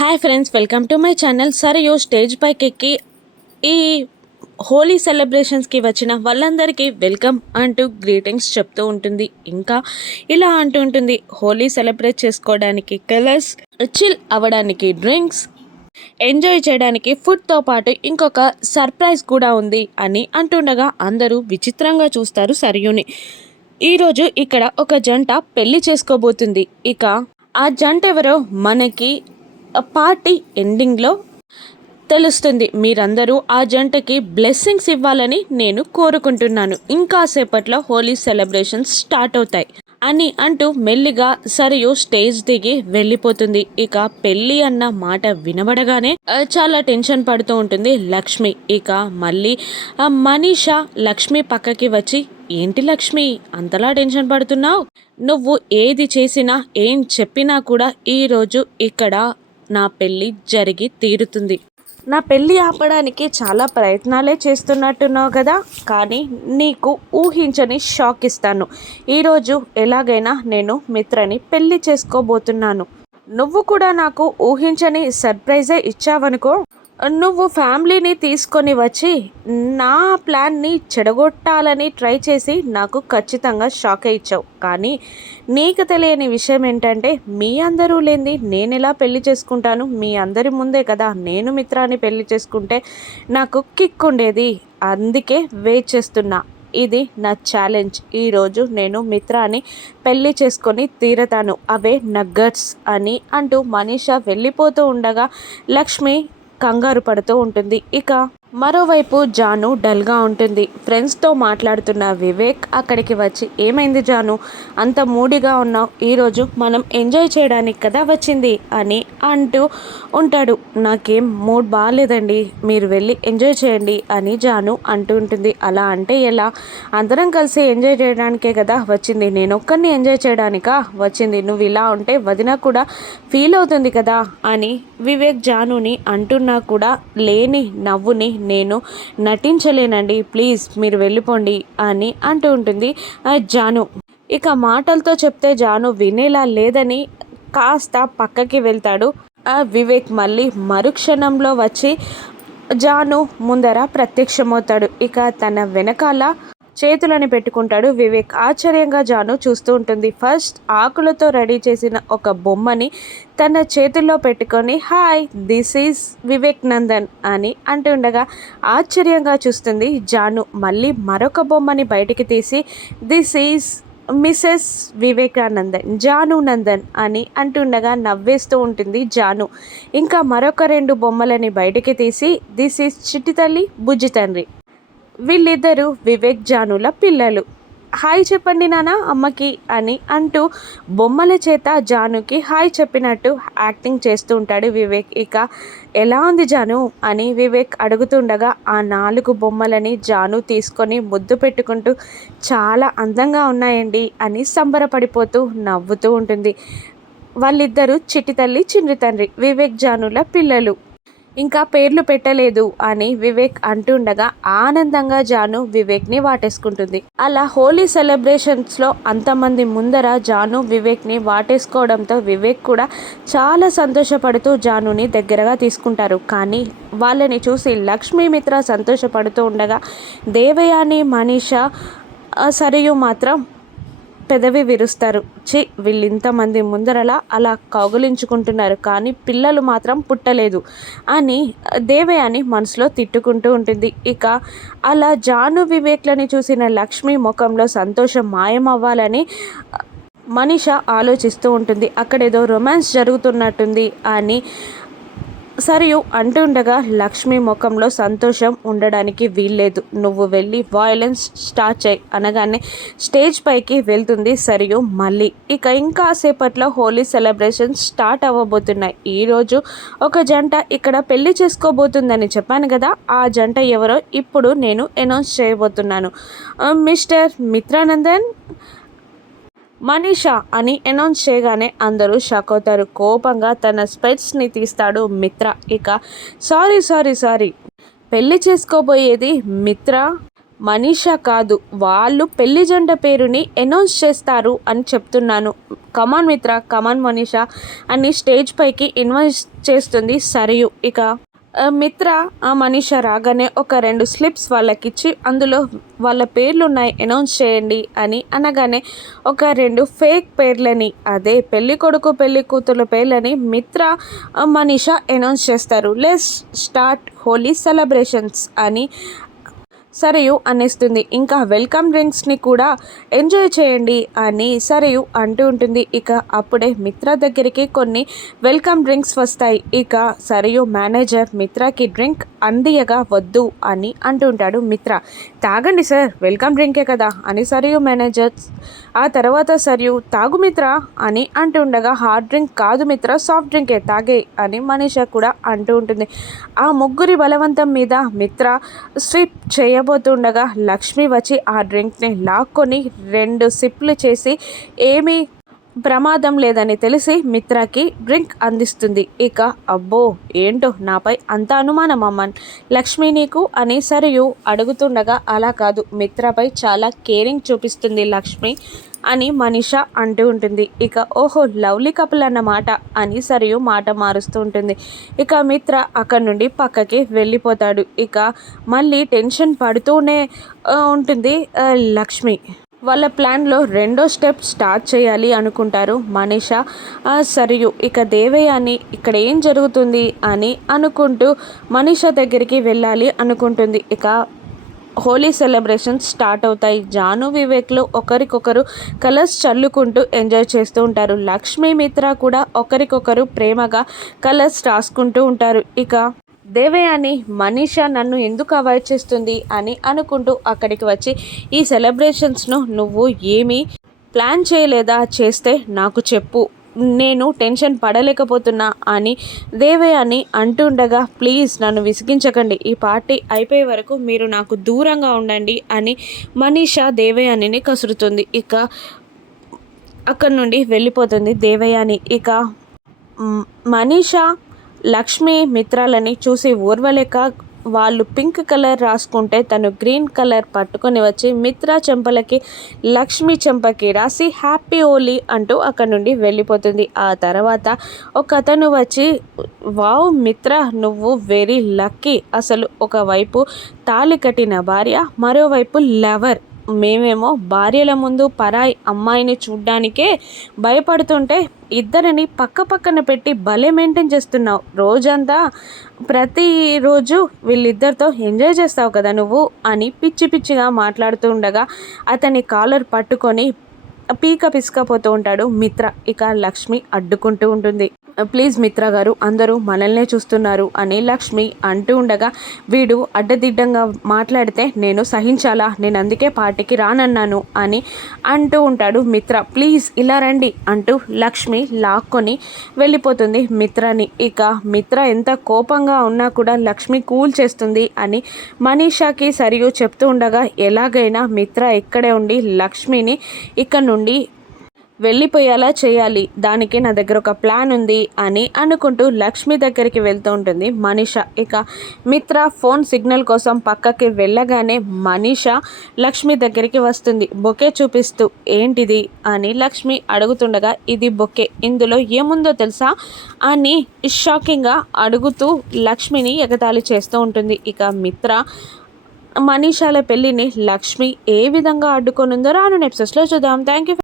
Hi friends, welcome to my channel. Sarayu stage పైకి ఎక్కి ఈ హోలీ సెలబ్రేషన్స్కి వచ్చిన వాళ్ళందరికీ వెల్కమ్ అంటూ గ్రీటింగ్స్ చెప్తూ ఉంటుంది. ఇంకా ఇలా అంటూ ఉంటుంది, హోలీ సెలబ్రేట్ చేసుకోవడానికి కలర్స్, చిల్ అవ్వడానికి డ్రింక్స్, ఎంజాయ్ చేయడానికి ఫుడ్తో పాటు ఇంకొక సర్ప్రైజ్ కూడా ఉంది అని అంటుండగా అందరూ విచిత్రంగా చూస్తారు సరియుని. ఈరోజు ఇక్కడ ఒక జంట పెళ్లి చేసుకోబోతుంది. ఇక ఆ జంట ఎవరో మనకి పార్టీ ఎండింగ్లో తెలుస్తుంది. మీరందరూ ఆ జంటకి బ్లెస్సింగ్స్ ఇవ్వాలని నేను కోరుకుంటున్నాను. ఇంకాసేపట్లో హోలీ సెలబ్రేషన్స్ స్టార్ట్ అవుతాయి అని అంటూ మెల్లిగా సరియు స్టేజ్ దిగి వెళ్ళిపోతుంది. ఇక పెళ్ళి అన్న మాట వినబడగానే చాలా టెన్షన్ పడుతూ ఉంటుంది లక్ష్మి. ఇక మళ్ళీ మనీషా లక్ష్మి పక్కకి వచ్చి, ఏంటి లక్ష్మి అంతలా టెన్షన్ పడుతున్నావు? నువ్వు ఏది చేసినా ఏం చెప్పినా కూడా ఈరోజు ఇక్కడ నా పెళ్ళి జరిగి తీరుతుంది. నా పెళ్ళి ఆపడానికి చాలా ప్రయత్నాలే చేస్తున్నట్టున్నావు కదా, కానీ నీకు ఊహించని షాక్ ఇస్తాను. ఈరోజు ఎలాగైనా నేను మిత్రని పెళ్ళి చేసుకోబోతున్నాను. నువ్వు కూడా నాకు ఊహించని సర్ప్రైజే ఇచ్చావనుకో. నువ్వు ఫ్యామిలీని తీసుకొని వచ్చి నా ప్లాన్ని చెడగొట్టాలని ట్రై చేసి నాకు ఖచ్చితంగా షాకే ఇచ్చావు. కానీ నీకు తెలియని విషయం ఏంటంటే, మీ అందరూ లేనిది నేను ఎలా పెళ్లి చేసుకుంటాను? మీ అందరి ముందే కదా నేను మిత్రాన్ని పెళ్లి చేసుకుంటే నాకు కిక్ ఉండేది. అందుకే వెయిట్ చేస్తున్నా. ఇది నా ఛాలెంజ్. ఈరోజు నేను మిత్రాన్ని పెళ్లి చేసుకొని తీరతాను. అవే నగ్గట్స్ అని అంటూ మనీషా వెళ్ళిపోతూ ఉండగా లక్ష్మి కంగారు పడుతూ ఉంటుంది. ఇక మరోవైపు జాను డల్గా ఉంటుంది. ఫ్రెండ్స్తో మాట్లాడుతున్న వివేక్ అక్కడికి వచ్చి, ఏమైంది జాను, అంత మూడిగా ఉన్నావు? ఈరోజు మనం ఎంజాయ్ చేయడానికి కదా వచ్చింది అని అంటూ ఉంటాడు. నాకేం మూడ్ బాగాలేదండి, మీరు వెళ్ళి ఎంజాయ్ చేయండి అని జాను అంటూ ఉంటుంది. అలా అంటే ఎలా? అందరం కలిసి ఎంజాయ్ చేయడానికే కదా వచ్చింది, నేను ఒక్కరిని ఎంజాయ్ చేయడానికా వచ్చింది? నువ్వు ఇలా ఉంటే వదిన కూడా ఫీల్ అవుతుంది కదా అని వివేక్ జానుని అంటున్నా కూడా లేని నవ్వుని నేను నటించలేనండి, ప్లీజ్ మీరు వెళ్ళిపోండి అని అంటూ ఉంటుంది జాను. ఇక మాటలతో చెప్తే జాను వినేలా లేదని కాస్త పక్కకి వెళ్తాడు వివేక్. మళ్ళీ మరుక్షణంలో వచ్చి జాను ముందర ప్రత్యక్షమవుతాడు. ఇక తన వెనకాల చేతులని పెట్టుకుంటాడు వివేక్. ఆశ్చర్యంగా జాను చూస్తూ ఉంటుంది. ఫస్ట్ ఆకులతో రెడీ చేసిన ఒక బొమ్మని తన చేతుల్లో పెట్టుకొని, hi this is Vivek Nandan అని అంటుండగా ఆశ్చర్యంగా చూస్తుంది జాను. మళ్ళీ మరొక బొమ్మని బయటికి తీసి, this is Mrs Vivekanandan, Janu Nandan అని అంటుండగా నవ్వేస్తూ ఉంటుంది జాను. ఇంకా మరొక 2 బొమ్మలని బయటికి తీసి, దిస్ ఈజ్ చిట్టి తల్లి, బుజ్జి తండ్రి, వీళ్ళిద్దరూ వివేక్ జానుల పిల్లలు, హాయ్ చెప్పండి నాన్న అమ్మకి అని అంటూ బొమ్మల చేత జానుకి హాయ్ చెప్పినట్టు యాక్టింగ్ చేస్తూ ఉంటాడు వివేక్. ఇక ఎలా ఉంది జాను అని వివేక్ అడుగుతుండగా ఆ 4 బొమ్మలని జాను తీసుకొని ముద్దు పెట్టుకుంటూ, చాలా అందంగా ఉన్నాయండి అని సంబరపడిపోతూ నవ్వుతూ ఉంటుంది. వాళ్ళిద్దరూ చిట్టి తల్లి చిన్ని తండ్రి, వివేక్ జానుల పిల్లలు, ఇంకా పేర్లు పెట్టలేదు అని వివేక్ అంటుండగా ఆనందంగా జాను వివేక్ని వాటేసుకుంటుంది. అలా హోలీ సెలబ్రేషన్స్లో అంతమంది ముందర జాను వివేక్ని వాటేసుకోవడంతో వివేక్ కూడా చాలా సంతోషపడుతూ జానుని దగ్గరగా తీసుకుంటారు. కానీ వాళ్ళని చూసి లక్ష్మీ మిత్ర సంతోషపడుతూ ఉండగా దేవయాని, మనీషా, సరియు మాత్రం పెదవి విరుస్తారు. వీళ్ళింతమంది ముందరలా అలా కౌగులించుకుంటున్నారు, కానీ పిల్లలు మాత్రం పుట్టలేదు అని దేవయాని మనసులో తిట్టుకుంటూ ఉంటుంది. ఇక అలా జాను వివేక్లని చూసిన లక్ష్మి ముఖంలో సంతోషం మాయమవ్వాలని మనీష ఆలోచిస్తూ ఉంటుంది. అక్కడేదో రొమాన్స్ జరుగుతున్నట్టుంది అని సరియు అంటుండగా లక్ష్మి ముఖంలో సంతోషం ఉండడానికి వీల్లేదు, నువ్వు వెళ్ళి వయలెన్స్ స్టార్ట్ చేయి అనగానే స్టేజ్ పైకి వెళ్తుంది సరియు మళ్ళీ. ఇక ఇంకాసేపట్లో హోలీ సెలబ్రేషన్స్ స్టార్ట్ అవ్వబోతున్నాయి. ఈరోజు ఒక జంట ఇక్కడ పెళ్లి చేసుకోబోతుందని చెప్పాను కదా, ఆ జంట ఎవరో ఇప్పుడు నేను అనౌన్స్ చేయబోతున్నాను. మిస్టర్ మిత్రానందన్, మనీషా అని అనౌన్స్ చేయగానే అందరూ షాక్ అవుతారు. కోపంగా తన స్పెట్స్ని తీస్తాడు మిత్ర. ఇక సారీ పెళ్లి చేసుకోబోయేది మిత్ర మనీషా కాదు, వాళ్ళు పెళ్లి జంట పేరుని అనౌన్స్ చేస్తారు అని చెప్తున్నాను. కమాన్ మిత్ర, కమాన్ మనీషా అని స్టేజ్ పైకి ఇన్వైట్ చేస్తుంది సరియు. ఇక మిత్ర మనీషా రాగానే ఒక 2 స్లిప్స్ వాళ్ళకిచ్చి అందులో వాళ్ళ పేర్లు ఉన్నాయి, అనౌన్స్ చేయండి అని అనగానే ఒక 2 ఫేక్ పేర్లని, అదే పెళ్లి కొడుకు పెళ్లి కూతురు పేర్లని మిత్ర మనీషా అనౌన్స్ చేస్తారు. లెట్స్ స్టార్ట్ హోలీ సెలబ్రేషన్స్ అని సరియు అనేస్తుంది. ఇంకా వెల్కమ్ డ్రింక్స్ని కూడా ఎంజాయ్ చేయండి అని సరియు అంటూ ఉంటుంది. ఇక అప్పుడే మిత్ర దగ్గరికి కొన్ని వెల్కమ్ డ్రింక్స్ వస్తాయి. ఇక సరియు మేనేజర్ మిత్రకి డ్రింక్ అందియగా వద్దు అని అంటుంటాడు. మిత్ర తాగండి సార్, వెల్కమ్ డ్రింకే కదా అని సరియు మేనేజర్. ఆ తర్వాత సరియు తాగు మిత్ర అని అంటుండగా హార్డ్ డ్రింక్ కాదు మిత్ర, సాఫ్ట్ డ్రింకే తాగే అని మనీషా కూడా అంటూ ఉంటుంది. ఆ ముగ్గురి బలవంతం మీద మిత్ర స్ట్రిప్ చేయబోతుండగా లక్ష్మి వచ్చి ఆ డ్రింక్ని లాక్కొని 2 సిప్లు చేసి ఏమీ ప్రమాదం లేదని తెలిసి మిత్రకి డ్రింక్ అందిస్తుంది. ఇక అబ్బో ఏంటో నాపై అంత అనుమానం అమ్మన్ లక్ష్మి నీకు అని సరియు అడుగుతుండగా, అలా కాదు మిత్రపై చాలా కేరింగ్ చూపిస్తుంది లక్ష్మి అని మనీషా అంటూ ఉంటుంది. ఇక ఓహో లవ్లీ కపుల్ అన్నమాట అని సరియు మాట మారుస్తూ ఉంటుంది. ఇక మిత్ర అక్కడి నుండి పక్కకి వెళ్ళిపోతాడు. ఇక మళ్ళీ టెన్షన్ పడుతూనే ఉంటుంది లక్ష్మి. వాళ్ళ ప్లాన్లో 2వ స్టెప్ స్టార్ట్ చేయాలి అనుకుంటారు మనీషా సరియు. ఇక దేవయాని ఇక్కడ ఏం జరుగుతుంది అని అనుకుంటూ మనీషా దగ్గరికి వెళ్ళాలి అనుకుంటుంది. ఇక హోలీ సెలబ్రేషన్స్ స్టార్ట్ అవుతాయి. జాను వివేక్లు ఒకరికొకరు కలర్స్ చల్లుకుంటూ ఎంజాయ్ చేస్తూ ఉంటారు. లక్ష్మీ మిత్ర కూడా ఒకరికొకరు ప్రేమగా కలర్స్ రాసుకుంటూ ఉంటారు. ఇక దేవయాని మనీషా నన్ను ఎందుకు అవాయిడ్ చేస్తుంది అని అనుకుంటూ అక్కడికి వచ్చి ఈ సెలబ్రేషన్స్ను నువ్వు ఏమీ ప్లాన్ చేయలేదా, చేస్తే నాకు చెప్పు, నేను టెన్షన్ పడలేకపోతున్నా అని దేవయాని అంటుండగా ప్లీజ్ నన్ను విసిగించకండి, ఈ పార్టీ అయిపోయే వరకు మీరు నాకు దూరంగా ఉండండి అని మనీషా దేవయానిని కసురుతుంది. ఇక అక్కడి నుండి వెళ్ళిపోతుంది దేవయాని. ఇక మనీషా లక్ష్మి మిత్రాలని చూసి ఓర్వలేక వాళ్ళు పింక్ కలర్ రాసుకుంటే తను గ్రీన్ కలర్ పట్టుకొని వచ్చి మిత్ర చెంపలకి లక్ష్మి చెంపకి రాసి హ్యాపీ హోలీ అంటూ అక్కడ నుండి వెళ్ళిపోతుంది. ఆ తర్వాత ఒక అతను వచ్చి వావ్ మిత్ర నువ్వు వెరీ లక్కీ, అసలు ఒకవైపు తాళి కట్టిన భార్య, మరోవైపు లవర్, మేమేమో భార్యల ముందు పరాయి అమ్మాయిని చూడ్డానికే భయపడుతుంటే ఇద్దరిని పక్క పక్కన పెట్టి భలే మెయింటైన్ చేస్తున్నావు, రోజంతా ప్రతిరోజు వీళ్ళిద్దరితో ఎంజాయ్ చేస్తావు కదా నువ్వు అని పిచ్చి పిచ్చిగా మాట్లాడుతూ ఉండగా అతని కాలర్ పట్టుకొని పీక పిసుకపోతూ ఉంటాడు మిత్ర. ఇక లక్ష్మి అడ్డుకుంటూ ఉంటుంది. ప్లీజ్ మిత్ర గారు, అందరూ మనల్నే చూస్తున్నారు అని లక్ష్మి అంటూ ఉండగా వీడు అడ్డదిడ్డంగా మాట్లాడితే నేను సహించాలా, నేను అందుకే పార్టీకి రానన్నాను అని అంటూ ఉంటాడు మిత్ర. ప్లీజ్ ఇలా రండి అంటూ లక్ష్మి లాక్కొని వెళ్ళిపోతుంది మిత్రని. ఇక మిత్ర ఎంత కోపంగా ఉన్నా కూడా లక్ష్మి కూల్ చేస్తుంది అని మనీషాకి సరియు చెప్తూ ఉండగా ఎలాగైనా మిత్ర ఇక్కడే ఉండి లక్ష్మిని ఇక్కడ నుండి వెళ్ళిపోయేలా చేయాలి, దానికి నా దగ్గర ఒక ప్లాన్ ఉంది అని అనుకుంటూ లక్ష్మి దగ్గరికి వెళ్తూ ఉంటుంది మనీషా. ఇక మిత్ర ఫోన్ సిగ్నల్ కోసం పక్కకి వెళ్ళగానే మనీషా లక్ష్మి దగ్గరికి వస్తుంది బొకే చూపిస్తూ. ఏంటిది అని లక్ష్మి అడుగుతుండగా ఇది బొకే, ఇందులో ఏముందో తెలుసా అని షాకింగ్గా అడుగుతూ లక్ష్మిని ఎగతాళి చేస్తూ ఉంటుంది. ఇక మిత్ర మనీషాల పెళ్ళిని లక్ష్మి ఏ విధంగా అడ్డుకొనుందో రాను ఎపిసోడ్స్లో చూద్దాం. Thank you.